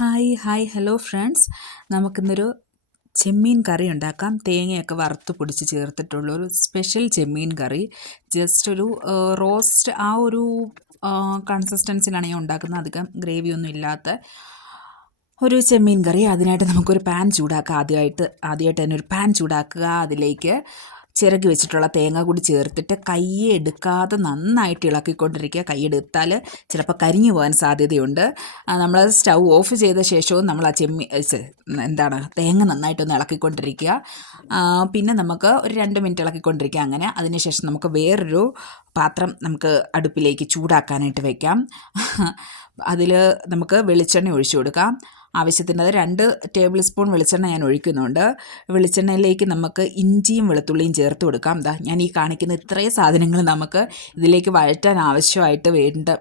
Hello friends. നമുക്കിന്നൊരു ചെമ്മീൻ കറി ഉണ്ടാക്കാം. തേങ്ങയൊക്കെ വറുത്ത് പൊടിച്ച് ചേർത്തിട്ടുള്ളൊരു സ്പെഷ്യൽ ചെമ്മീൻ കറി. ജസ്റ്റ് ഒരു റോസ്റ്റ് ആ ഒരു കൺസിസ്റ്റൻസിലാണ് ഞാൻ ഉണ്ടാക്കുന്നത്. അധികം ഗ്രേവിയൊന്നും ഇല്ലാത്ത ഒരു ചെമ്മീൻ കറി. അതിനായിട്ട് നമുക്കൊരു പാൻ ചൂടാക്കാം. ആദ്യമായിട്ട് തന്നെ ഒരു പാൻ ചൂടാക്കുക. അതിലേക്ക് ചിരകി വെച്ചിട്ടുള്ള തേങ്ങ കൂടി ചേർത്തിട്ട് കയ്യെ എടുക്കാതെ നന്നായിട്ട് ഇളക്കിക്കൊണ്ടിരിക്കുക. കൈയെടുത്താൽ ചിലപ്പോൾ കരിഞ്ഞു പോകാൻ സാധ്യതയുണ്ട്. നമ്മൾ സ്റ്റൗ ഓഫ് ചെയ്ത ശേഷവും നമ്മൾ ആ തേങ്ങ നന്നായിട്ടൊന്ന് ഇളക്കിക്കൊണ്ടിരിക്കുക. പിന്നെ നമുക്ക് ഒരു 2 മിനിറ്റ് ഇളക്കിക്കൊണ്ടിരിക്കുക. അങ്ങനെ അതിനുശേഷം നമുക്ക് വേറൊരു പാത്രം നമുക്ക് അടുപ്പിലേക്ക് ചൂടാക്കാനായിട്ട് വയ്ക്കാം. അതിൽ നമുക്ക് വെളിച്ചെണ്ണ ഒഴിച്ചു കൊടുക്കാം. ആവശ്യത്തിന് 2 ടേബിൾ സ്പൂൺ വെളിച്ചെണ്ണ ഞാൻ ഒഴിക്കുന്നുണ്ട്. വെളിച്ചെണ്ണയിലേക്ക് നമുക്ക് ഇഞ്ചിയും വെളുത്തുള്ളിയും ചേർത്ത് കൊടുക്കാം. ഞാൻ ഈ കാണിക്കുന്ന ഇത്രയും സാധനങ്ങൾ നമുക്ക് ഇതിലേക്ക് വഴറ്റാൻ ആവശ്യമായിട്ട്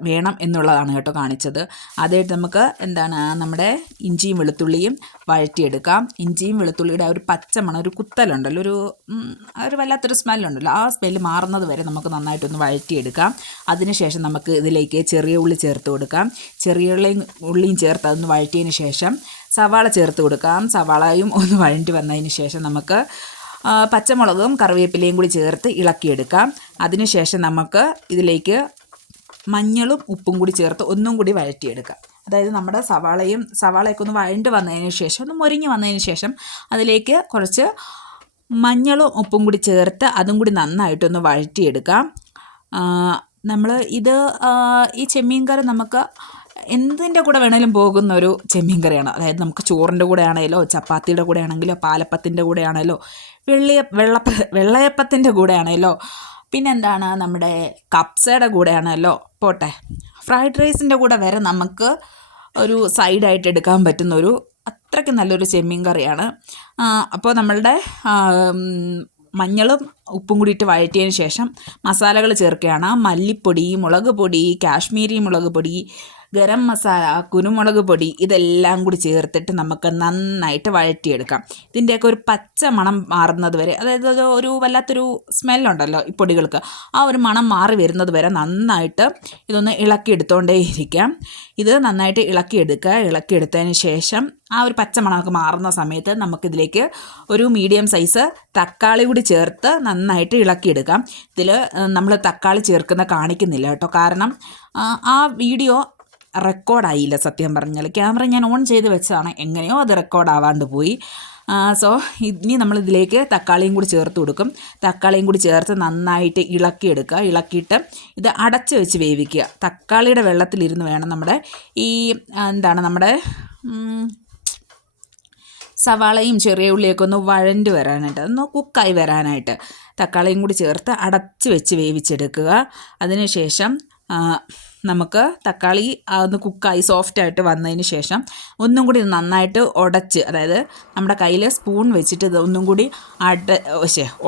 വേണം എന്നുള്ളതാണ് കേട്ടോ കാണിച്ചത്. അതായിട്ട് നമുക്ക് നമ്മുടെ ഇഞ്ചിയും വെളുത്തുള്ളിയും വഴറ്റിയെടുക്കാം. ഇഞ്ചിയും വെളുത്തുള്ളിയുടെ ആ ഒരു പച്ചമണം, ഒരു കുത്തലുണ്ടല്ലോ, ഒരു വല്ലാത്തൊരു സ്മെല്ലുണ്ടല്ലോ, ആ സ്മെല്ല് മാറുന്നത് വരെ നമുക്ക് നന്നായിട്ടൊന്ന് വഴറ്റിയെടുക്കാം. അതിനുശേഷം നമുക്ക് ഇതിലേക്ക് ചെറിയ ഉള്ളി ചേർത്ത് കൊടുക്കാം. ചെറിയ ഉള്ളിയും ചേർത്ത് അതൊന്ന് വഴറ്റിയതിന് ശേഷം സവാള ചേർത്ത് കൊടുക്കാം. സവാളയും ഒന്ന് വഴണ്ടി വന്നതിന് ശേഷം നമുക്ക് പച്ചമുളകും കറിവേപ്പിലയും കൂടി ചേർത്ത് ഇളക്കിയെടുക്കാം. അതിനുശേഷം നമുക്ക് ഇതിലേക്ക് മഞ്ഞളും ഉപ്പും കൂടി ചേർത്ത് ഒന്നും കൂടി വഴറ്റിയെടുക്കാം. അതായത് നമ്മുടെ സവാളയൊക്കെ ഒന്ന് വഴണ്ട് വന്നതിന് ശേഷം, ഒന്ന് മൊരിഞ്ഞ് വന്നതിന് ശേഷം അതിലേക്ക് കുറച്ച് മഞ്ഞളും ഉപ്പും കൂടി ചേർത്ത് അതും കൂടി നന്നായിട്ടൊന്ന് വഴറ്റിയെടുക്കാം. ഈ ചെമ്മീൻ കറി നമുക്ക് എന്തിൻ്റെ കൂടെ വേണേലും പോകുന്ന ഒരു ചെമ്മീൻ കറിയാണ്. അതായത് നമുക്ക് ചോറിൻ്റെ കൂടെ ആണെങ്കിലോ, ചപ്പാത്തിയുടെ കൂടെ ആണെങ്കിലോ, പാലപ്പത്തിൻ്റെ കൂടെ ആണെങ്കിലോ, വെള്ളയപ്പത്തിൻ്റെ കൂടെ ആണെങ്കിലോ, നമ്മുടെ കപ്സയുടെ കൂടെ ആണെങ്കിലോ, പോട്ടെ, ഫ്രൈഡ് റൈസിൻ്റെ കൂടെ വരെ നമുക്ക് ഒരു സൈഡായിട്ട് എടുക്കാൻ പറ്റുന്ന ഒരു അത്രയ്ക്ക് നല്ലൊരു ചെമ്മീൻ കറിയാണ്. അപ്പോൾ നമ്മളുടെ മഞ്ഞളും ഉപ്പും കൂടി ഇട്ട് വഴറ്റിയതിന് ശേഷം മസാലകൾ ചേർക്കുകയാണ്. മല്ലിപ്പൊടി, മുളക് പൊടി, കാശ്മീരി മുളക് പൊടി, ഗരം മസാല, കുരുമുളക് പൊടി, ഇതെല്ലാം കൂടി ചേർത്തിട്ട് നമുക്ക് നന്നായിട്ട് വഴറ്റിയെടുക്കാം. ഇതിൻ്റെയൊക്കെ ഒരു പച്ച മണം മാറുന്നത് വരെ, അതായത് ഒരു വല്ലാത്തൊരു സ്മെല്ലുണ്ടല്ലോ ഈ പൊടികൾക്ക്, ആ ഒരു മണം മാറി വരുന്നത് വരെ നന്നായിട്ട് ഇതൊന്ന് ഇളക്കിയെടുത്തോണ്ടേ ഇരിക്കാം. ഇത് നന്നായിട്ട് ഇളക്കിയെടുത്തതിന് ശേഷം ആ ഒരു പച്ചമണമൊക്കെ മാറുന്ന സമയത്ത് നമുക്കിതിലേക്ക് ഒരു മീഡിയം സൈസ് തക്കാളി കൂടി ചേർത്ത് നന്നായിട്ട് ഇളക്കിയെടുക്കാം. ഇതിൽ നമ്മൾ തക്കാളി ചേർക്കുന്ന കാണിക്കുന്നില്ല കേട്ടോ, കാരണം ആ വീഡിയോ റെക്കോർഡായില്ല. സത്യം പറഞ്ഞാൽ ക്യാമറ ഞാൻ ഓൺ ചെയ്ത് വെച്ചതാണ്, എങ്ങനെയോ അത് റെക്കോർഡാവാണ്ട് പോയി. ഇനി നമ്മളിതിലേക്ക് തക്കാളിയും കൂടി ചേർത്ത് കൊടുക്കും. തക്കാളിയും കൂടി ചേർത്ത് നന്നായിട്ട് ഇളക്കിയിട്ട് ഇത് അടച്ച് വെച്ച് വേവിക്കുക. തക്കാളിയുടെ വെള്ളത്തിലിരുന്ന് വേണം നമ്മുടെ നമ്മുടെ സവാളയും ചെറിയ ഉള്ളിയൊക്കെ ഒന്ന് വഴണ്ട് വരാനായിട്ട്, ഒന്ന് കുക്കായി വരാനായിട്ട് തക്കാളിയും കൂടി ചേർത്ത് അടച്ച് വെച്ച് വേവിച്ചെടുക്കുക. അതിനുശേഷം നമുക്ക് തക്കാളി ഒന്ന് കുക്കായി സോഫ്റ്റായിട്ട് വന്നതിന് ശേഷം ഒന്നും കൂടി നന്നായിട്ട് ഉടച്ച്, അതായത് നമ്മുടെ കയ്യിൽ സ്പൂൺ വെച്ചിട്ട് ഇത് ഒന്നും കൂടി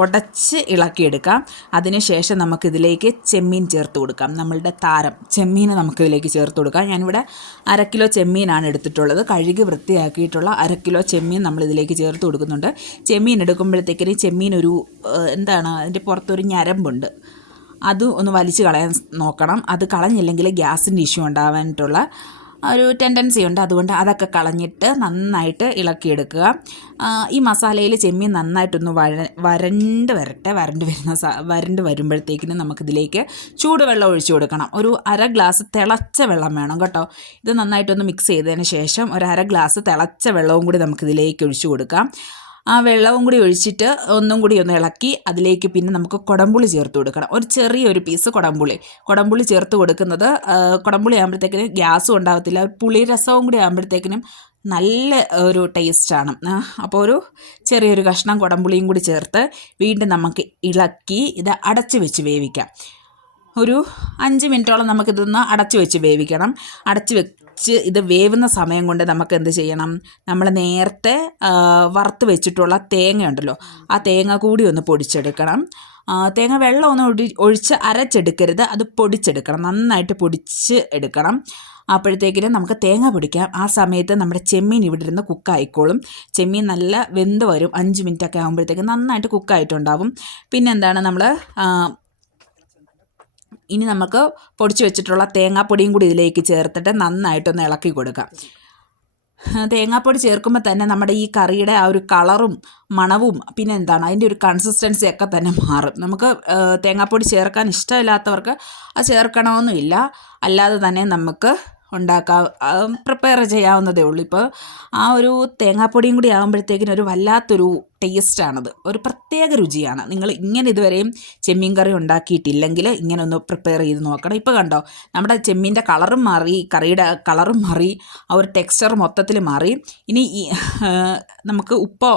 ഉടച്ച് ഇളക്കിയെടുക്കാം. അതിനുശേഷം നമുക്കിതിലേക്ക് ചെമ്മീൻ ചേർത്ത് കൊടുക്കാം. നമ്മളുടെ ചെമ്മീൻ നമുക്കിതിലേക്ക് ചേർത്ത് കൊടുക്കാം. ഞാനിവിടെ 1/2 കിലോ ചെമ്മീനാണ് എടുത്തിട്ടുള്ളത്. കഴുകി വൃത്തിയാക്കിയിട്ടുള്ള 1/2 കിലോ ചെമ്മീൻ നമ്മളിതിലേക്ക് ചേർത്ത് കൊടുക്കുന്നുണ്ട്. ചെമ്മീൻ എടുക്കുമ്പോഴത്തേക്കിന് ചെമ്മീൻ അതിൻ്റെ പുറത്തൊരു ഞരമ്പുണ്ട്, അത് ഒന്ന് വലിച്ച് കളയാൻ നോക്കണം. അത് കളഞ്ഞില്ലെങ്കിൽ ഗ്യാസിൻ്റെ ഇഷ്യൂ ഉണ്ടാവാനായിട്ടുള്ള ഒരു ടെൻഡൻസി ഉണ്ട്. അതുകൊണ്ട് അതൊക്കെ കളഞ്ഞിട്ട് നന്നായിട്ട് ഇളക്കിയെടുക്കുക. ഈ മസാലയിൽ ചെമ്മീൻ നന്നായിട്ടൊന്ന് വരണ്ട് വരുമ്പോഴത്തേക്കിനും നമുക്കിതിലേക്ക് ചൂടുവെള്ളം ഒഴിച്ചു കൊടുക്കണം. ഒരു 1/2 ഗ്ലാസ് തിളച്ച വെള്ളം വേണം കേട്ടോ. ഇത് നന്നായിട്ടൊന്ന് മിക്സ് ചെയ്തതിന് ശേഷം ഒരു 1/2 ഗ്ലാസ് തിളച്ച വെള്ളവും കൂടി നമുക്കിതിലേക്ക് ഒഴിച്ചു കൊടുക്കാം. ആ വെള്ളവും കൂടി ഒഴിച്ചിട്ട് ഒന്നും കൂടി ഒന്ന് ഇളക്കി അതിലേക്ക് പിന്നെ നമുക്ക് കുടംപുളി ചേർത്ത് കൊടുക്കണം. ഒരു ചെറിയൊരു പീസ് കുടംപുളി ചേർത്ത് കൊടുക്കുന്നത്, കുടംപുളി ആകുമ്പോഴത്തേക്കിനും ഗ്യാസും ഉണ്ടാകത്തില്ല, പുളി രസവും കൂടി ആകുമ്പോഴത്തേക്കിനും നല്ല ഒരു ടേസ്റ്റാണ്. അപ്പോൾ ഒരു ചെറിയൊരു കഷ്ണം കുടംപുളിയും കൂടി ചേർത്ത് വീണ്ടും നമുക്ക് ഇളക്കി ഇത് അടച്ച് വെച്ച് വേവിക്കാം. ഒരു 5 മിനിറ്റോളം നമുക്കിതൊന്ന് അടച്ച് വെച്ച് വേവിക്കണം. അടച്ച് വെച്ച് ഇത് വേവുന്ന സമയം കൊണ്ട് നമുക്ക് എന്ത് ചെയ്യണം, നമ്മൾ നേരത്തെ വറുത്ത് വെച്ചിട്ടുള്ള തേങ്ങ ഉണ്ടല്ലോ, ആ തേങ്ങ കൂടി ഒന്ന് പൊടിച്ചെടുക്കണം. തേങ്ങ വെള്ളം ഒന്ന് ഒഴിച്ച് അരച്ചെടുക്കരുത്, അത് പൊടിച്ചെടുക്കണം, നന്നായിട്ട് പൊടിച്ച് എടുക്കണം. അപ്പോഴത്തേക്കിനും നമുക്ക് തേങ്ങ പൊടിക്കാം. ആ സമയത്ത് നമ്മുടെ ചെമ്മീൻ ഇവിടെ ഇരുന്ന് കുക്കായിക്കോളും. ചെമ്മീൻ നല്ല വെന്ത് വരും. 5 മിനിറ്റൊക്കെ ആകുമ്പോഴത്തേക്കും നന്നായിട്ട് കുക്കായിട്ടുണ്ടാവും. നമ്മൾ ഇനി നമുക്ക് പൊടിച്ച് വെച്ചിട്ടുള്ള തേങ്ങാപ്പൊടിയും കൂടി ഇതിലേക്ക് ചേർത്തിട്ട് നന്നായിട്ടൊന്ന് ഇളക്കി കൊടുക്കാം. തേങ്ങാപ്പൊടി ചേർക്കുമ്പോൾ തന്നെ നമ്മുടെ ഈ കറിയുടെ ആ ഒരു കളറും മണവും പിന്നെ എന്താണ് അതിൻ്റെ ഒരു കൺസിസ്റ്റൻസി ഒക്കെ തന്നെ മാറും. നമുക്ക് തേങ്ങാപ്പൊടി ചേർക്കാൻ ഇഷ്ടമില്ലാത്തവർക്ക് അത് ചേർക്കണമെന്നില്ല, അല്ലാതെ തന്നെ നമുക്ക് പ്രിപ്പയർ ചെയ്യാവുന്നതേ ഉള്ളൂ. ഇപ്പോൾ ആ ഒരു തേങ്ങാപ്പൊടിയും കൂടി ആകുമ്പോഴത്തേക്കിനും ഒരു വല്ലാത്തൊരു ടേസ്റ്റാണത്, ഒരു പ്രത്യേക രുചിയാണ്. നിങ്ങൾ ഇങ്ങനെ ഇതുവരെയും ചെമ്മീൻ കറി ഉണ്ടാക്കിയിട്ടില്ലെങ്കിൽ ഇങ്ങനെ ഒന്ന് പ്രിപ്പയർ ചെയ്ത് നോക്കണം. ഇപ്പോൾ കണ്ടോ, നമ്മുടെ ചെമ്മീൻ്റെ കളറും മാറി, കറിയുടെ കളറും മാറി, ആ ഒരു ടെക്സ്ചർ മൊത്തത്തിൽ മാറി. ഇനി നമുക്ക് ഉപ്പോ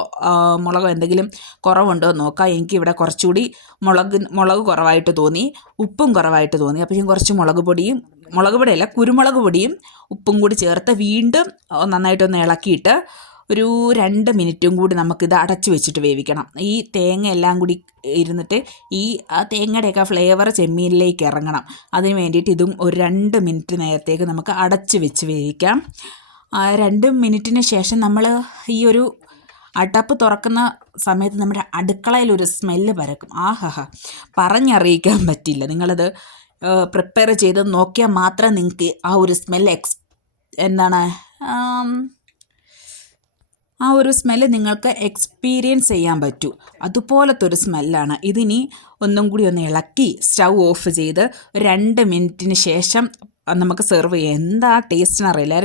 മുളകോ എന്തെങ്കിലും കുറവുണ്ടോ എന്ന് നോക്കാം. എനിക്കിവിടെ കുറച്ചുകൂടി മുളക് കുറവായിട്ട് തോന്നി, ഉപ്പും കുറവായിട്ട് തോന്നി. അപ്പോൾ ഞാൻ കുറച്ച് മുളക് പൊടിയല്ല, കുരുമുളക് പൊടിയും ഉപ്പും കൂടി ചേർത്ത് വീണ്ടും നന്നായിട്ടൊന്ന് ഇളക്കിയിട്ട് ഒരു 2 മിനിറ്റും കൂടി നമുക്കിത് അടച്ചു വെച്ചിട്ട് വേവിക്കണം. ഈ തേങ്ങ എല്ലാം കൂടി ഇരുന്നിട്ട് ആ തേങ്ങയുടെയൊക്കെ ഫ്ലേവർ ചെമ്മീനിലേക്ക് ഇറങ്ങണം. അതിന് വേണ്ടിയിട്ട് ഇതും ഒരു 2 മിനിറ്റ് നേരത്തേക്ക് നമുക്ക് അടച്ച് വെച്ച് വേവിക്കാം. 2 മിനിറ്റിന് ശേഷം നമ്മൾ ഈ ഒരു അടപ്പ് തുറക്കുന്ന സമയത്ത് നമ്മുടെ അടുക്കളയിലൊരു സ്മെല്ല് പരക്കും. പറഞ്ഞറിയിക്കാൻ പറ്റില്ല. നിങ്ങളത് പ്രിപ്പയർ ചെയ്ത് നോക്കിയാൽ മാത്രം നിങ്ങൾക്ക് ആ ഒരു സ്മെല്ല് ആ ഒരു സ്മെല്ല് നിങ്ങൾക്ക് എക്സ്പീരിയൻസ് ചെയ്യാൻ പറ്റൂ. അതുപോലത്തെ ഒരു സ്മെല്ലാണ്. ഇതിനി ഒന്നും കൂടി ഒന്ന് ഇളക്കി സ്റ്റൗ ഓഫ് ചെയ്ത് 2 മിനിറ്റിന് ശേഷം നമുക്ക് സെർവ് ചെയ്യാം. എന്താ ടേസ്റ്റിനറിയില്ല.